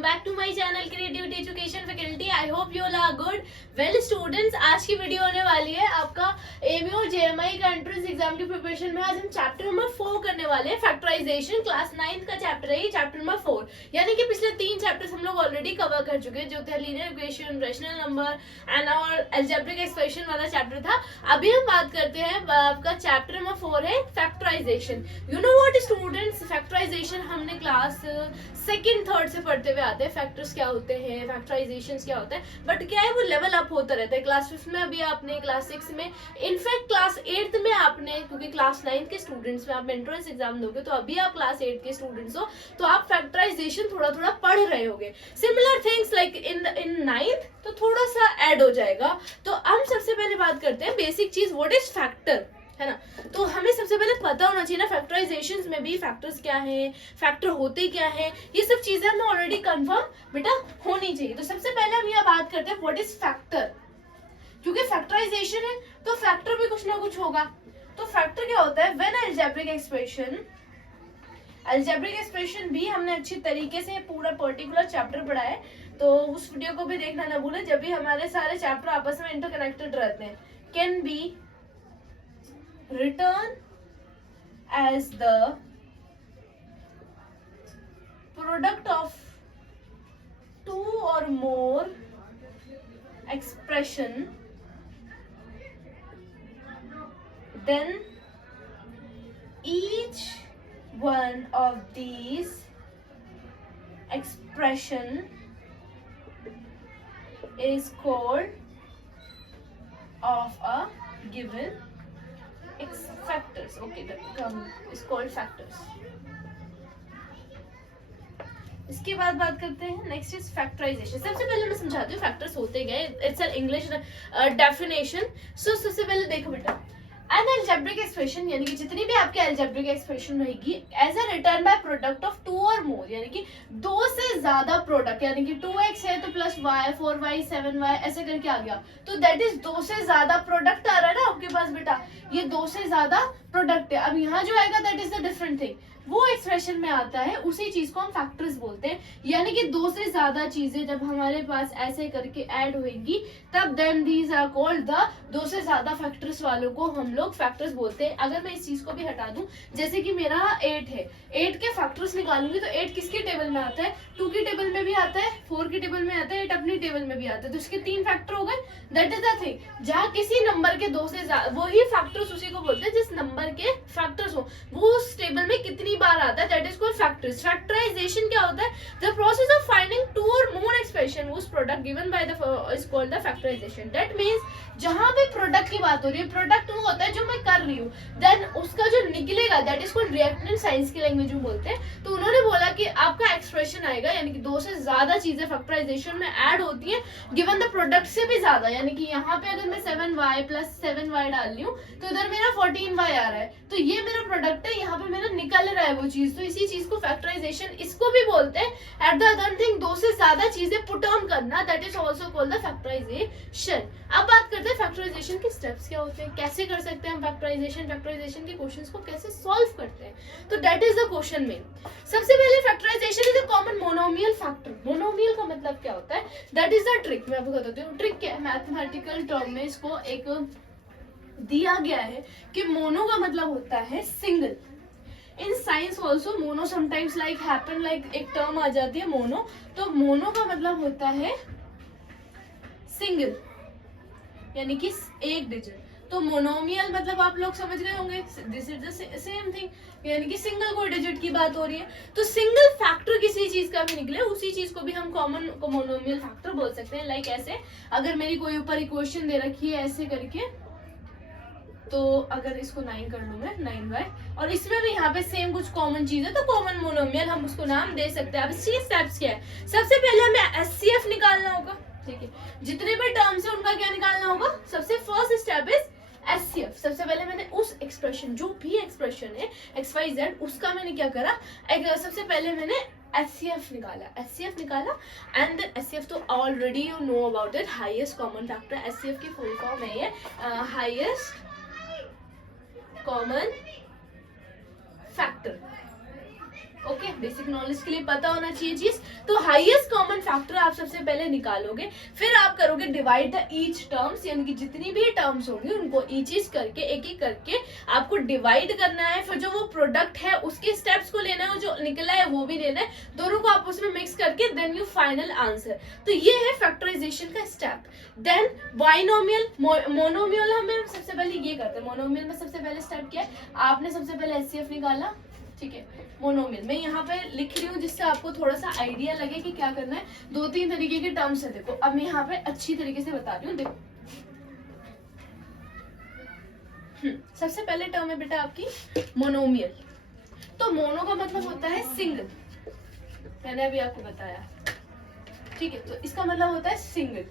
Welcome back to my channel creativity education faculty. I hope you all are good. Well students, आज की video होने वाली है आपका एमयू और जेएमआई का एंट्रेंस एग्जाम की प्रिपरेशन में। आज हम चैप्टर नंबर 4 करने वाले हैं, फैक्टराइजेशन। क्लास 9 का चैप्टर है ये, चैप्टर नंबर 4। यानी कि पिछले 3 चैप्टर्स हम लोग ऑलरेडी कवर कर चुके हैं, जो थे linear equation, rational number and और अलजेब्रिक एक्सप्रेशन वाला चैप्टर था। अभी हम बात करते हैं, आपका चैप्टर नंबर 4 है factorization. You know what students, factorization हमने क्लास सेकंड थर्ड से पढ़ते हुए आते हैं। फैक्टर्स क्या होते हैं, फैक्टराइजेशन क्या होता है, बट क्या है वो लेवल अप होता रहता है। क्लास 5 में अभी आपने, क्लास 6 में, इनफैक्ट क्लास 8 में आपने, क्योंकि क्लास 9 के स्टूडेंट्स में आप एंट्रेंस एग्जाम दोगे तो अभी आप क्लास 8 के स्टूडेंट्स हो तो आप फैक्टराइजेशन थोड़ा थोड़ा पढ़ रहे होगे। Similar things like in 9th तो थोड़ा सा ऐड हो जाएगा। तो हम सबसे पहले बात करते हैं बेसिक चीज, व्हाट इज फैक्टर, है ना। तो हमें सबसे पहले पता होना चाहिए ना फैक्टराइजेशंस में भी फैक्टर्स क्या है, फैक्टर होते क्या है, ये सब चीजें हमें ऑलरेडी कंफर्म बेटा होनी चाहिए। तो सबसे पहले हम ये बात करते हैं व्हाट इज फैक्टर, क्योंकि फैक्टराइजेशन है तो फैक्टर भी कुछ ना कुछ होगा। तो फैक्टर क्या होता है, when algebraic expression, algebraic expression भी हमने अच्छी तरीके से पूरा पर्टिकुलर चैप्टर पढ़ा है, तो उस वीडियो को भी देखना ना भूलें। जब भी हमारे सारे चैप्टर आपस में इंटरकनेक्टेड रहते हैं, can be written as the product of two or more expression, then each one of these expression is called of a given factors. Okay, the term is called factors. इसके बाद बात करते हैं next is factorisation. सबसे पहले मैं समझाती हूँ फैक्टर्स होते गए, इट्स एन इंग्लिश डेफिनेशन। सो सबसे पहले देखो बेटा, एन अलजेब्रिक एक्सप्रेशन यानी कि जितनी भी आपकी अलजेब्रिक एक्सप्रेशन रहेगी as a return by product of 2 और मोर, यानी कि 2 से ज्यादा प्रोडक्ट, यानी कि 2x है तो प्लस y, 4y, 7y ऐसे करके आ गया, तो दैट इज 2 से ज्यादा प्रोडक्ट आ रहा है ना आपके पास बेटा, ये 2 से ज्यादा प्रोडक्ट है। अब यहाँ जो आएगा that is the different thing, वो एक्सप्रेशन में आता है, उसी चीज को हम फैक्टर्स बोलते हैं। यानी कि 2 से ज्यादा चीजें जब हमारे पास ऐसे करके ऐड होगी तब then these are called the 2 से ज्यादा फैक्टर्स वालों को हम लोग फैक्टर्स बोलते हैं। अगर मैं इस चीज को भी हटा दूं, जैसे कि मेरा 8 है, 8 के फैक्टर्स निकालूंगी तो 8 किसके टेबल में आता है, 2 की टेबल में भी आता है, 4 की टेबल में आता है, 8 अपनी टेबल में भी आता है, तो इसके 3 फैक्टर हो गए। दैट इज द थिंग, जहाँ किसी नंबर के 2 से ज्यादा, वही फैक्टर्स उसी को बोलते हैं जिस नंबर के फैक्टर्स हो, वो उस टेबल में कितनी बार आता है, that is called factors. Factorization क्या होता है, द प्रोसेस ऑफ फाइंडिंग 2 और मोर एक्सप्रेशन उस product given by the is called the factorization. That means जहां पे प्रोडक्ट की बात हो रही है, प्रोडक्ट वो होता है जो मैं कर रही हूँ, देन उसका जो निकलेगा that is called reactant, science की लैंग्वेज में बोलते हैं। तो उन्होंने बोला कि आपका एक्सप्रेशन आएगा, यानी कि 2 से ज्यादा चीजें फैक्टराइजेशन में ऐड होती है गिवन द प्रोडक्ट से भी ज्यादा, यानी कि यहाँ पे अगर मैं 7y प्लस 7y डाल रही हूँ तो इधर मेरा 14y आ रहा है, तो ये मेरा प्रोडक्ट है, यहाँ पे मेरा निकल रहा है वो चीज, तो इसी चीज को फैक्टराइजेशन इसको भी बोलते हैं। एट द अदर थिंग, 2 से ज्यादा चीजें पुट ऑन करना, that is also called the factorization. अब बात करते हैं फैक्टराइजेशन के स्टेप्स क्या होते हैं, कैसे कर सकते हैं हम फैक्टराइजेशन, फैक्टराइजेशन के क्वेश्चंस को कैसे सॉल्व करते हैं, तो that is the question main. सबसे पहले factorization is a common monomial factor. Monomial का मतलब क्या होता है, दैट इज द ट्रिक। मैं आपको बताती हूँ ट्रिक क्या है, मैथमेटिकल टर्म में इसको एक दिया गया है कि मोनो का मतलब होता है single. In science also mono sometimes like happen, like एक टर्म आ जाती है मोनो, तो मोनो का मतलब होता है सिंगल, यानी कि एक डिजिट। तो मोनोमियल मतलब आप लोग समझ गए होंगे, this is the same thing, यानी कि सिंगल कोई डिजिट की बात हो रही है। तो सिंगल फैक्टर किसी चीज का भी निकले, उसी चीज को भी हम कॉमन को मोनोमियल फैक्टर बोल सकते हैं। लाइक ऐसे, अगर मेरी कोई ऊपर इक्वेशन दे रखी है ऐसे करके, तो अगर इसको 9 कर लूं मैं, 9y, और इसमें भी यहाँ पे सेम कुछ कॉमन चीज है, तो कॉमन मोनोमियल हम उसको नाम दे सकते हैं। अब इसके स्टेप्स क्या है, सबसे पहले हमें HCF निकालना होगा, ठीक है, जितने भी टर्म्स है उनका क्या निकालना होगा, सबसे फर्स्ट स्टेप इज HCF। सबसे पहले मैंने उस एक्सप्रेशन, जो भी एक्सप्रेशन है XYZ, उसका मैंने क्या करा, सबसे पहले मैंने HCF निकाला एंड HCF तो already you know about it, highest common factor. HCF की फुल फॉर्म है ये highest common factor. Okay, basic knowledge के लिए पता होना चाहिए चीज। तो हाईएस्ट कॉमन फैक्टर आप सबसे पहले निकालोगे, फिर आप करोगे डिवाइड द ईच टर्म्स, यानी कि जितनी भी टर्म्स होंगी उनको ईच ईच करके एक एक करके आपको डिवाइड करना है। फिर जो वो प्रोडक्ट है उसके स्टेप्स को लेना है, जो निकला है वो भी लेना है, दोनों को आप उसमें मिक्स करके देन यू फाइनल आंसर। तो ये है फैक्टराइजेशन का स्टेप। देन बाइनोमियल, मोनोमियल हमें सबसे पहले ये करते हैं। मोनोमियल में सबसे पहले स्टेप क्या है, आपने सबसे पहले एचसीएफ निकाला, ठीक है। मोनोमियल मैं यहाँ पे लिख रही हूँ जिससे आपको थोड़ा सा आइडिया लगे कि क्या करना है। 2-3 तरीके के टर्म्स है, देखो अब मैं यहाँ पे अच्छी तरीके से बता रही हूँ। देखो सबसे पहले टर्म है बेटा आपकी मोनोमियल। तो मोनो का मतलब होता है सिंगल, मैंने अभी आपको बताया, ठीक है। तो इसका मतलब होता है सिंगल।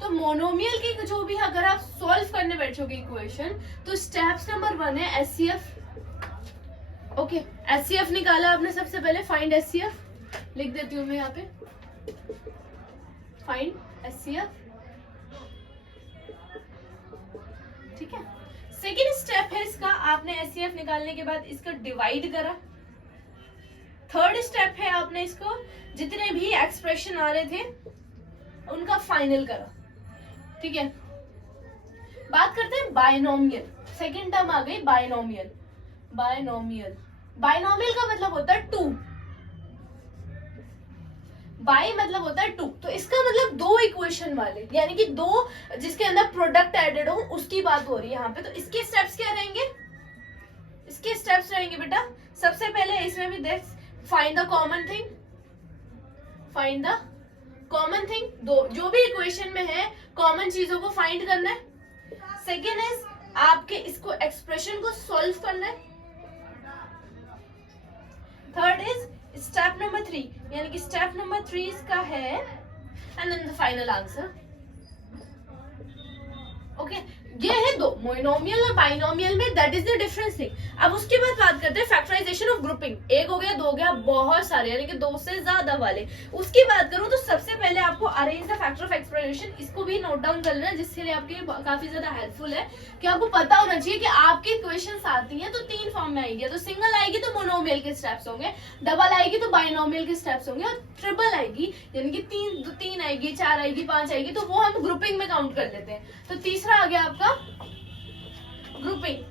तो मोनोमियल की जो भी अगर आप सॉल्व करने बैठोगे इक्वेशन, तो स्टेप्स नंबर 1 है एचसीएफ। ओके, एचसीएफ निकाला आपने सबसे पहले, फाइंड एचसीएफ लिख देती हूँ मैं यहाँ पे, फाइंड एचसीएफ, ठीक है। सेकेंड स्टेप है इसका, आपने एचसीएफ निकालने के बाद इसको डिवाइड करा। थर्ड स्टेप है आपने इसको जितने भी एक्सप्रेशन आ रहे थे उनका फाइनल करा, ठीक है। बात करते हैं बाइनोमियल। सेकेंड टर्म आ गई बाइनोमियल। बाइनोमियल, बाइनोमियल का मतलब होता है 2, बाई मतलब होता है 2। तो इसका मतलब 2 इक्वेशन वाले, यानी कि 2 जिसके अंदर प्रोडक्ट एडेड हो उसकी बात हो रही है यहाँ पे। तो इसके स्टेप्स क्या रहेंगे, इसके स्टेप्स रहेंगे बेटा, सबसे पहले इसमें भी देख, find the common thing, find the common thing, दो जो भी इक्वेशन में है कॉमन चीजों को फाइंड करना है। सेकेंड इज आपके इसको एक्सप्रेशन को सॉल्व करना है। थर्ड इज स्टेप नंबर 3, यानी कि स्टेप नंबर 3 इसका है and then the final answer. Okay, ये है 2, मोनोमियल और बाइनोमियल में, that is the difference thing. अब उसके बाद बात करते हैं फैक्टराइजेशन ऑफ ग्रुपिंग। एक हो गया, 2 हो गया, बहुत सारे यानी कि 2 से ज्यादा वाले। उसकी बात करूं तो सबसे पहले आपको arrange the factor of expression, इसको भी नोट डाउन कर लेना, जिसके लिए आपके लिए काफी ज्यादा हेल्पफुल है कि आपको पता होना चाहिए कि आपकी इक्वेशंस आती हैं तो 3 फॉर्म में आएगी। तो सिंगल आएगी तो मोनोमियल के स्टेप्स होंगे, डबल आएगी तो बाइनोमियल के स्टेप्स होंगे, और ट्रिपल आएगी यानी कि 3 आएगी, 4 आएगी, 5 आएगी, तो वो हम ग्रुपिंग में काउंट कर लेते हैं। तो तीसरा आ गया आपका ग्रुपिंग।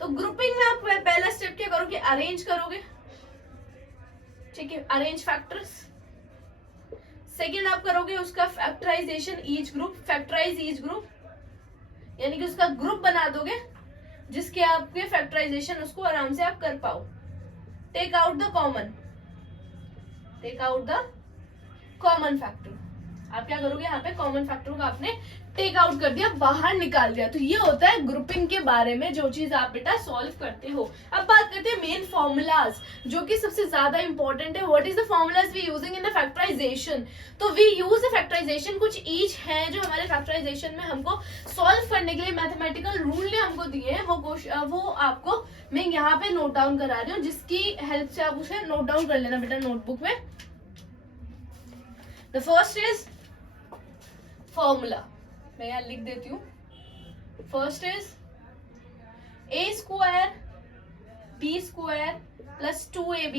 तो ग्रुपिंग में आप पहला स्टेप क्या करोगे, अरेंज करोगे, ठीक है, अरेंज फैक्टर्स। सेकेंड आप करोगे उसका factorization each group, factorize each group, यानी कि उसका ग्रुप बना दोगे जिसके आपके फैक्टराइजेशन उसको आराम से आप कर पाओ। Take out the common, take out the common factor. आप क्या करोगे, यहाँ पे कॉमन फैक्टर को आपने टेक आउट कर दिया, बाहर निकाल दिया। तो ये होता है ग्रुपिंग के बारे में, जो चीज आप बेटा सॉल्व करते हो। अब बात करते हैं मेन फॉर्मूलाज, जो कि सबसे ज्यादा इंपॉर्टेंट है। What is the formulas we using in the factorization. तो वी यूज द फैक्टराइजेशन, कुछ ईच है जो हमारे फैक्टराइजेशन में हमको सॉल्व करने के लिए मैथमेटिकल रूल ने हमको दिए हैं। वो आपको मैं यहाँ पे नोट डाउन करा रही हूँ, जिसकी हेल्प से आप उसे नोट डाउन कर लेना बेटा नोटबुक में। द फर्स्ट इज फॉर्मूला, मैं यहाँ लिख देती हूँ। First is a square b square plus 2ab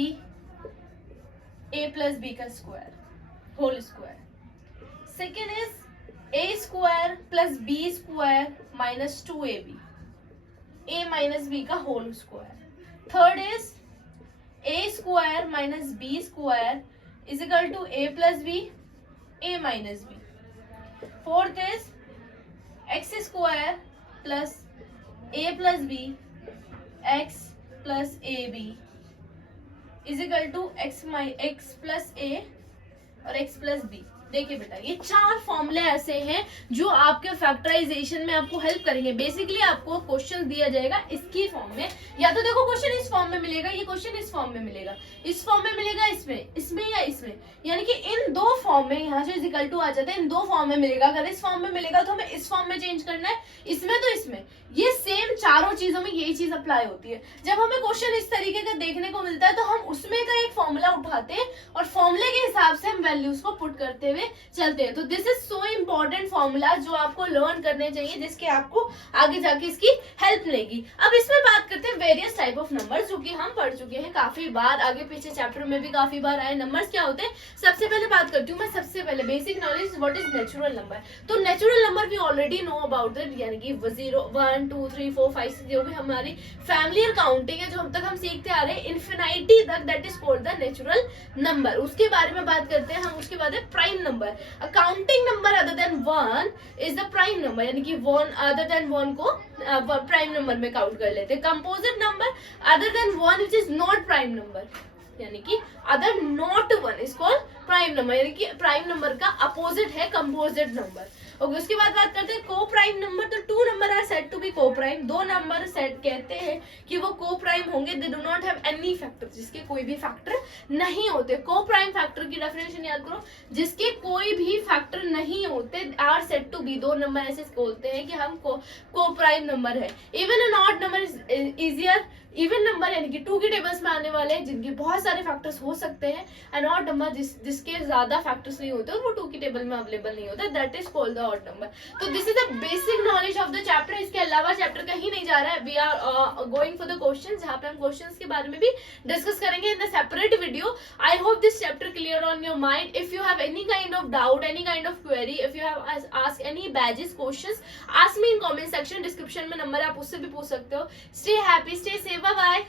a plus b का square whole square. Second is a square plus b square minus 2ab a minus b का whole square. Third is a square minus b square is equal to a plus b a minus b. Fourth is x square plus a plus b x plus a b is equal to x plus a और x plus B. देखिए बेटा, ये 4 फॉर्मूले ऐसे हैं जो आपके factorisation में आपको हेल्प करेंगे। बेसिकली आपको क्वेश्चन दिया जाएगा इसकी फॉर्म में, या तो देखो क्वेश्चन इस फॉर्म में मिलेगा, ये क्वेश्चन इस फॉर्म में मिलेगा, इस फॉर्म में मिलेगा, इसमें या इसमें, यानी कि इन 2 फॉर्म में, यहाँ जो इज इक्वल टू आ जाता है, इन 2 फॉर्म में मिलेगा। अगर इस फॉर्म में मिलेगा तो हमें इस फॉर्म में चेंज करना है, इसमें तो इसमें। ये सेम चारों चीजों में यही चीज अप्लाई होती है। जब हमें क्वेश्चन इस तरीके का देखने को मिलता है तो हम उसमें का एक फॉर्मूला उठाते हैं और फॉर्मूले के हिसाब से हम वैल्यूज को पुट करते हुए चलते हैं। तो this is so important formula जो आपको लर्न करने चाहिए, जिसके आपको आगे जाके इसकी हेल्प मिलेगी। अब इसमें बात करते हैं वेरियस टाइप ऑफ नंबर्स, जो कि हम पढ़ चुके हैं काफी बार, आगे पीछे चैप्टर में भी काफी बार आए। नंबर्स क्या होते हैं, सबसे पहले बात करती हूँ मैं, सबसे पहले basic knowledge, what is natural number. तो natural number we already know about it, यानी कि 0 1 2 3 4 5 6 जो भी हमारी फैमिलियर काउंटिंग है, जो अब तक हम सीखते आ रहे हैं इन्फिनिटी तक, that is called the natural number. उसके बारे में बात करते हैं हम। उसके बाद है prime number. A counting number other than 1 is the prime number, यानी कि 1 अदर देन 1 को प्राइम नंबर में काउंट कर लेते हैं। Composite number other than 1 which is not prime number, यानी कि other not 1 is called prime number, यानी कि प्राइम नंबर का अपोजिट है कंपोजिट नंबर। ओके, उसके बाद बात करते हैं को प्राइम नंबर। तो 2 number are said to be coprime, 2 number set कहते हैं कि वो को प्राइम होंगे, they do not have any factor, जिसके कोई भी फैक्टर नहीं होते। को प्राइम फैक्टर की डेफिनेशन याद करो, जिसके कोई भी फैक्टर नहीं होते are said to be. 2 number ऐसे बोलते हैं कि हम को प्राइम नंबर है। Even and odd number is easier, even number यानी कि 2 की टेबल्स में आने वाले हैं जिनके बहुत सारे फैक्टर्स हो सकते हैं, एंड ऑड नंबर जिसके ज्यादा फैक्टर्स नहीं होते और वो 2 की टेबल में अवेलेबल नहीं होता, that is called the odd number. तो this is the basic knowledge of the chapter. इसके अलावा चैप्टर कहीं नहीं जा रहा है, we are going for the questions, जहां पे हम क्वेश्चंस के बारे में भी डिस्कस करेंगे in the separate video. I hope this chapter clear on your mind. If you have any kind of doubt, any kind of query, if you have ask any badges questions, ask me in comment section, description में number है, आप उससे भी पूछ सकते हो। Stay happy, stay safe, bye bye.